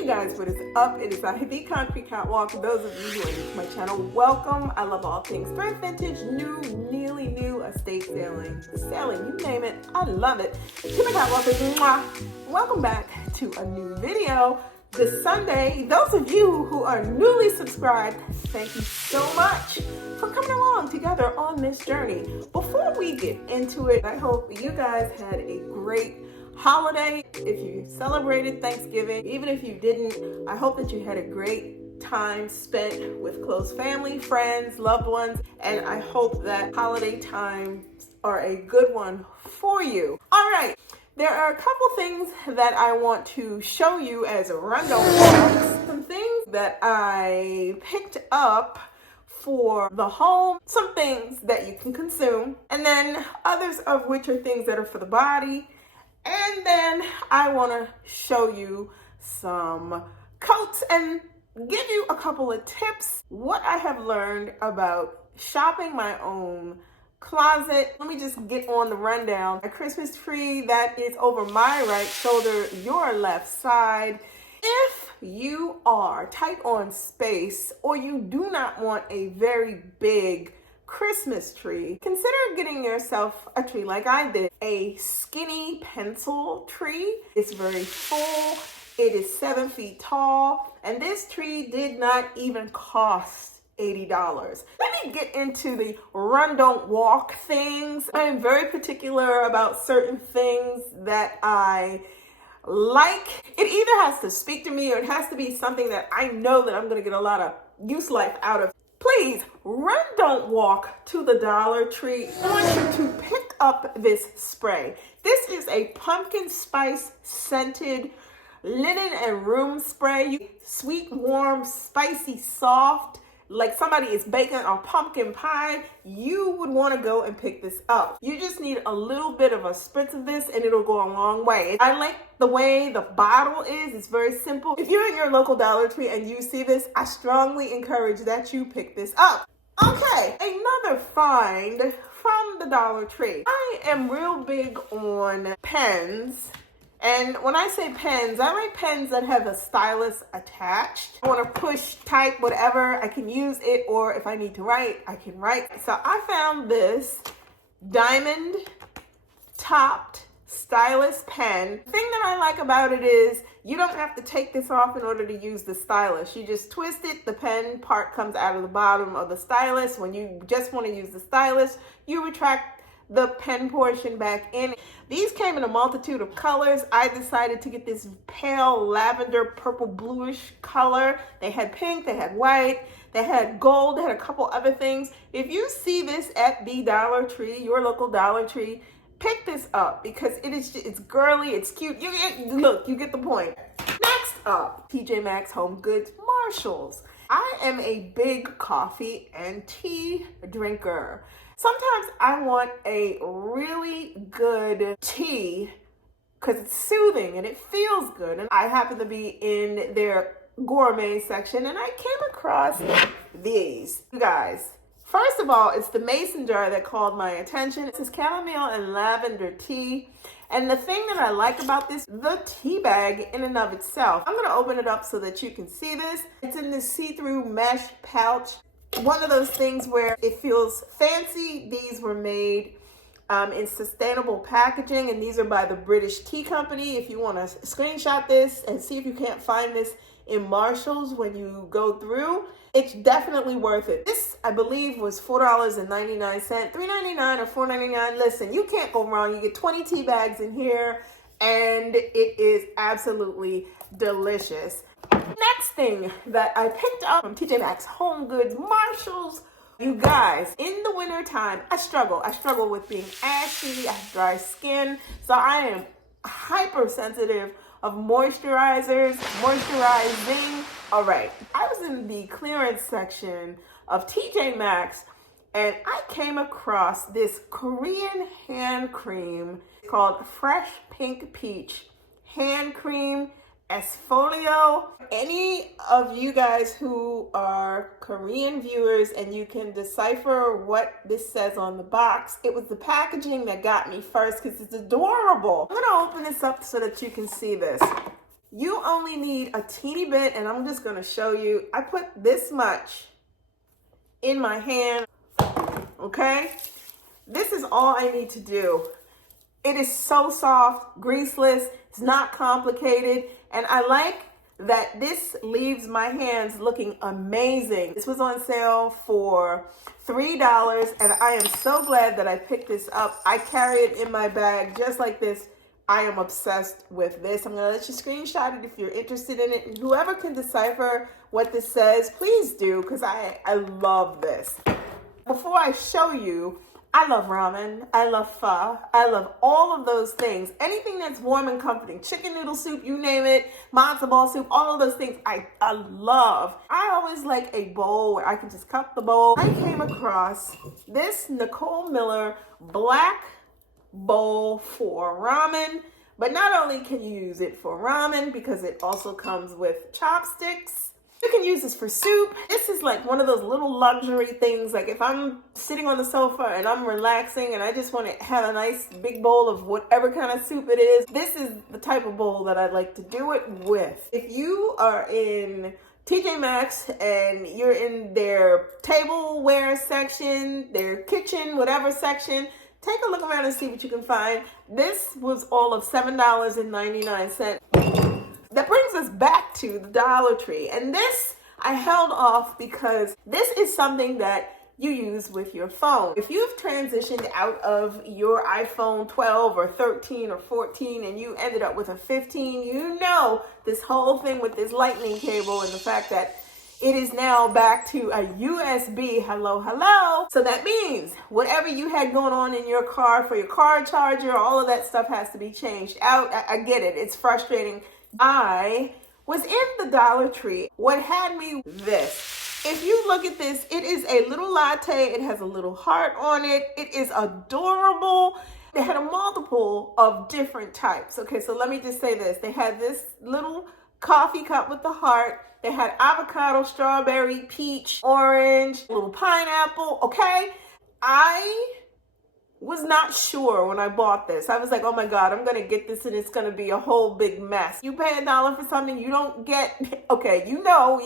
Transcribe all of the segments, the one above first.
you guys, what is up? It is the Concrete Catwalk. For those of you who are new to my channel, welcome. I love all things thrift, vintage, new, nearly new, estate selling, you name it. I love it. To my Catwalkers, mwah. Welcome back to a new video this Sunday. Those of you who are newly subscribed, thank you so much for coming along together on this journey. Before we get into it, I hope you guys had a great holiday. If you celebrated Thanksgiving, even if you didn't, I hope that you had a great time spent with close family, friends, loved ones, and I hope that holiday times are a good one for you. All right, there are a couple things that I want to show you as a rundown. Some things that I picked up for the home, some things that you can consume, and then others of which are things that are for the body. And then I want to show you some coats and give you a couple of tips, what I have learned about shopping my own closet. Let me just get on the rundown. A Christmas tree that is over my right shoulder, your left side. If you are tight on space or you do not want a very big Christmas tree, consider getting yourself a tree like I did. A skinny pencil tree. It's very full. It is 7 feet tall. And this tree did not even cost $80. Let me get into the run, don't walk things. I am very particular about certain things that I like. It either has to speak to me or it has to be something that I know that I'm going to get a lot of use life out of. Please run, don't walk to the Dollar Tree. I want you to pick up this spray. This is a pumpkin spice scented linen and room spray. Sweet, warm, spicy, soft, like somebody is baking a pumpkin pie. You would want to go and pick this up. You just need a little bit of a spritz of this and it'll go a long way. I like the way the bottle is. It's very simple. If you're in your local Dollar Tree and you see this, I strongly encourage that you pick this up. Okay, another find from the Dollar Tree. I am real big on pens. And when I say pens, I like pens that have a stylus attached. I want to push, type, whatever, I can use it, or if I need to write, I can write. So I found this diamond topped stylus pen. The thing that I like about it is you don't have to take this off in order to use the stylus. You just twist it, the pen part comes out of the bottom of the stylus. When you just want to use the stylus, you retract the pen portion back in. These came in a multitude of colors. I decided to get this pale lavender purple bluish color. They had pink, they had white, they had gold, they had a couple other things. If you see this at the Dollar Tree, your local Dollar Tree, pick this up because it's girly, it's cute. You get the point. Next up, TJ Maxx Home Goods Marshalls. I am a big coffee and tea drinker. Sometimes I want a really good tea because it's soothing and it feels good. And I happen to be in their gourmet section and I came across these. You guys, first of all, it's the mason jar that called my attention. It says chamomile and lavender tea. And the thing that I like about this, the tea bag in and of itself. I'm going to open it up so that you can see this. It's in this see-through mesh pouch. One of those things where it feels fancy. These were made in sustainable packaging, and these are by the British Tea Company. If you want to screenshot this and see if you can't find this in Marshalls when you go through, it's definitely worth it. This, I believe, was $4.99, $3.99 or $4.99. Listen, you can't go wrong. You get 20 tea bags in here, and it is absolutely delicious. Next thing that I picked up from TJ Maxx Home Goods Marshalls. You guys, in the winter time, I struggle with being ashy. I have dry skin, so I am hypersensitive of moisturizing. All right, I was in the clearance section of TJ Maxx and I came across this Korean hand cream called Fresh Pink Peach Hand Cream Esfolio. Any of you guys who are Korean viewers and you can decipher what this says on the box, it was the packaging that got me first because it's adorable. I'm gonna open this up so that you can see this. You only need a teeny bit, and I'm just gonna show you. I put this much in my hand, okay? This is all I need to do. It is so soft, greaseless, it's not complicated, and I like that this leaves my hands looking amazing. This was on sale for $3, and I am so glad that I picked this up. I carry it in my bag just like this. I am obsessed with this. I'm gonna let you screenshot it if you're interested in it. And whoever can decipher what this says, please do, because I love this. Before I show you, I love ramen, I love pho, I love all of those things. Anything that's warm and comforting, chicken noodle soup, you name it, matzo ball soup, all of those things I love. I always like a bowl where I can just cup the bowl. I came across this Nicole Miller black bowl for ramen, but not only can you use it for ramen because it also comes with chopsticks. You can use this for soup. This is like one of those little luxury things. Like if I'm sitting on the sofa and I'm relaxing and I just want to have a nice big bowl of whatever kind of soup it is, this is the type of bowl that I like to do it with. If you are in TJ Maxx and you're in their tableware section, their kitchen, whatever section, take a look around and see what you can find. This was all of $7.99. That brings us back to the Dollar Tree. And this I held off because this is something that you use with your phone. If you've transitioned out of your iPhone 12 or 13 or 14 and you ended up with a 15, you know this whole thing with this lightning cable and the fact that it is now back to a USB, hello. So that means whatever you had going on in your car for your car charger, all of that stuff has to be changed out. I get it, it's frustrating. I was in the Dollar Tree. What had me this? If you look at this, it is a little latte. It has a little heart on it. It is adorable. They had a multiple of different types. Okay, so let me just say this. They had this little coffee cup with the heart. They had avocado, strawberry, peach, orange, little pineapple. Okay, I was not sure when I bought this. I was like, oh my God, I'm gonna get this and it's gonna be a whole big mess. You pay $1 for something you don't get, okay, you know,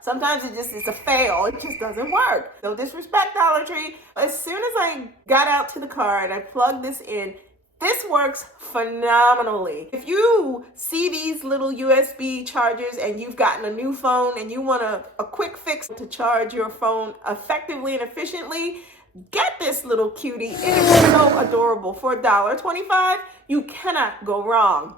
sometimes it's a fail. It just doesn't work. No disrespect, Dollar Tree. As soon as I got out to the car and I plugged this in, this works phenomenally. If you see these little USB chargers and you've gotten a new phone and you want a quick fix to charge your phone effectively and efficiently, get this little cutie. It is so adorable. For $1.25, you cannot go wrong.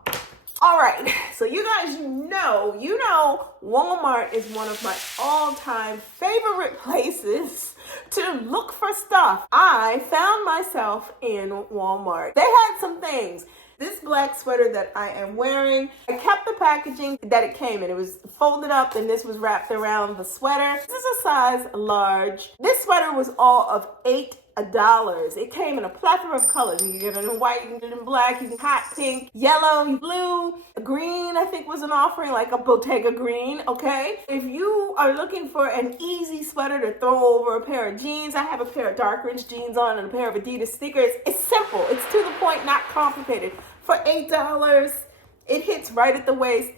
All right, so you guys, you know, Walmart is one of my all-time favorite places to look for stuff. I found myself in Walmart. They had some things. This black sweater that I am wearing, I kept the packaging that it came in. It was folded up and this was wrapped around the sweater. This is a size large. This sweater was all of $8. It came in a plethora of colors. You can get it in white, you can get it in black, you can hot pink, yellow, blue, green, I think was an offering, like a Bottega green, okay? If you are looking for an easy sweater to throw over a pair of jeans, I have a pair of dark rinse jeans on and a pair of Adidas sneakers. It's simple, it's to the point, not complicated. For $8, it hits right at the waist.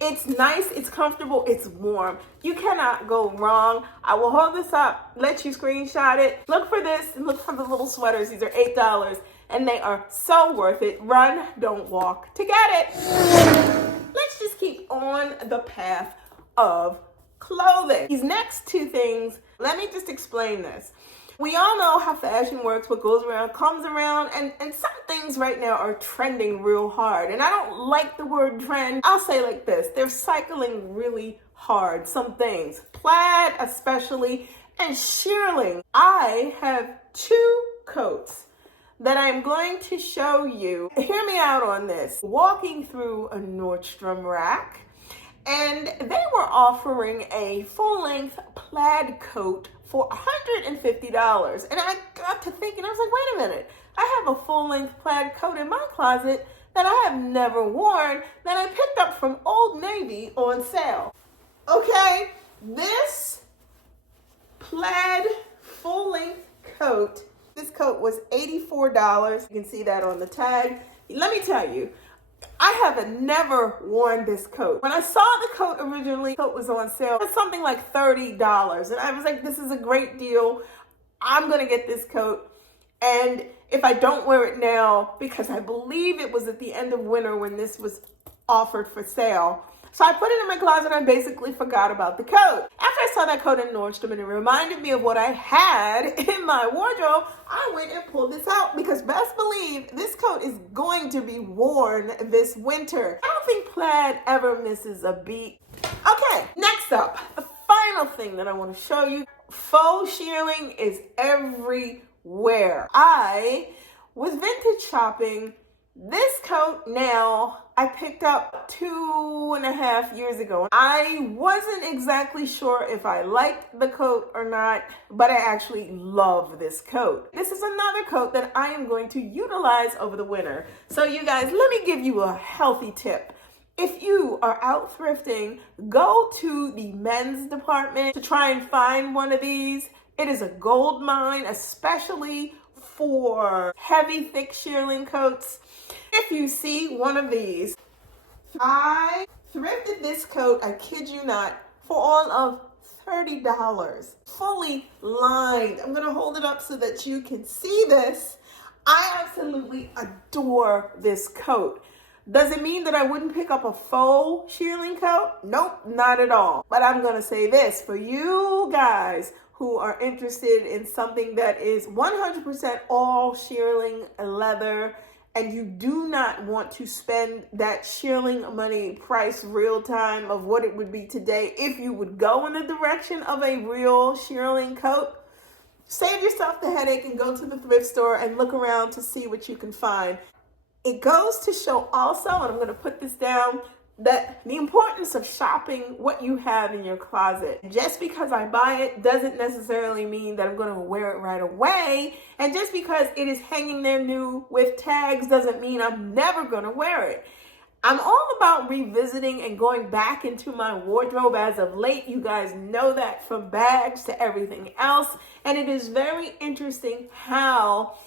It's nice, it's comfortable, it's warm. You cannot go wrong. I will hold this up, let you screenshot it. Look for this and look for the little sweaters. These are $8 and they are so worth it. Run, don't walk to get it. Let's just keep on the path of clothing. These next two things, let me just explain this. We all know how fashion works. What goes around comes around, and some things right now are trending real hard. And I don't like the word trend. I'll say like this, they're cycling really hard, some things. Plaid especially, and shearling. I have two coats that I'm going to show you. Hear me out on this. Walking through a Nordstrom rack, and they were offering a full-length plaid coat for $150. And I got to thinking, I was like, wait a minute. I have a full-length plaid coat in my closet that I have never worn that I picked up from Old Navy on sale. Okay, this plaid full-length coat, this coat was $84. You can see that on the tag. Let me tell you, I have never worn this coat. When I saw the coat originally, the coat was on sale. It was something like $30. And I was like, this is a great deal. I'm going to get this coat. And if I don't wear it now, because I believe it was at the end of winter when this was offered for sale. So I put it in my closet and I basically forgot about the coat. After I saw that coat in Nordstrom and it reminded me of what I had in my wardrobe, I went and pulled this out because best believe this coat is going to be worn this winter. I don't think plaid ever misses a beat. Okay, next up, the final thing that I want to show you. Faux shearling is everywhere. I was vintage shopping. This coat now I picked up 2.5 years ago. I wasn't exactly sure if I liked the coat or not, but I actually love this coat. This is another coat that I am going to utilize over the winter. So you guys, let me give you a healthy tip. If you are out thrifting, go to the men's department to try and find one of these. It is a gold mine, especially for heavy, thick shearling coats. If you see one of these, I thrifted this coat, I kid you not, for all of $30, fully lined. I'm gonna hold it up so that you can see this. I absolutely adore this coat. Does it mean that I wouldn't pick up a faux shearling coat? Nope, not at all. But I'm gonna say this, for you guys who are interested in something that is 100% all shearling leather, and you do not want to spend that shearling money price real time of what it would be today if you would go in the direction of a real shearling coat, save yourself the headache and go to the thrift store and look around to see what you can find. It goes to show also, and I'm going to put this down, that the importance of shopping what you have in your closet. Just because I buy it doesn't necessarily mean that I'm going to wear it right away. And just because it is hanging there new with tags doesn't mean I'm never going to wear it. I'm all about revisiting and going back into my wardrobe as of late. You guys know that, from bags to everything else. And it is very interesting how,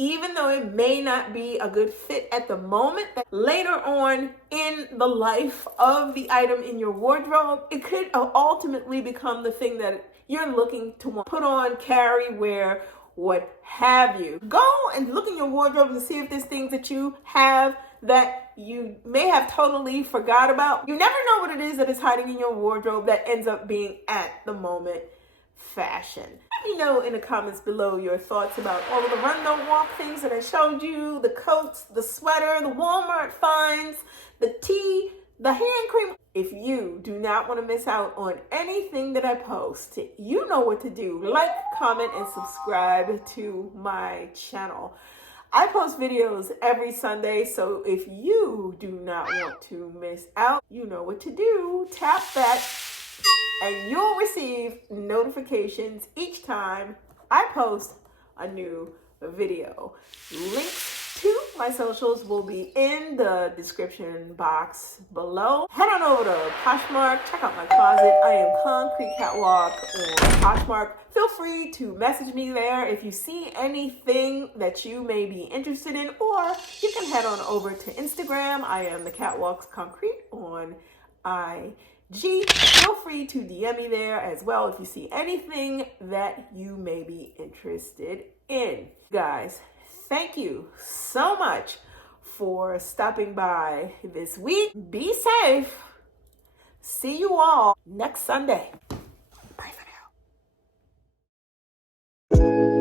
even though it may not be a good fit at the moment, that later on in the life of the item in your wardrobe, it could ultimately become the thing that you're looking to put on, carry, wear, what have you. Go and look in your wardrobe to see if there's things that you have that you may have totally forgot about. You never know what it is that is hiding in your wardrobe that ends up being at the moment fashion. Let me know in the comments below your thoughts about all of the run don't walk things that I showed you, the coats, the sweater, the Walmart finds, the tea, the hand cream. If you do not want to miss out on anything that I post, you know what to do. Like, comment, and subscribe to my channel. I post videos every Sunday, so if you do not want to miss out, you know what to do. Tap that and you'll receive notifications each time I post a new video. Links to my socials will be in the description box below. Head on over to Poshmark, check out my closet. I am Concrete Catwalk on Poshmark. Feel free to message me there if you see anything that you may be interested in, or you can head on over to Instagram. I am the Catwalks Concrete on IG. Feel free to DM me there as well if you see anything that you may be interested in. Guys, thank you so much for stopping by this week. Be safe. See you all next Sunday. Bye for now.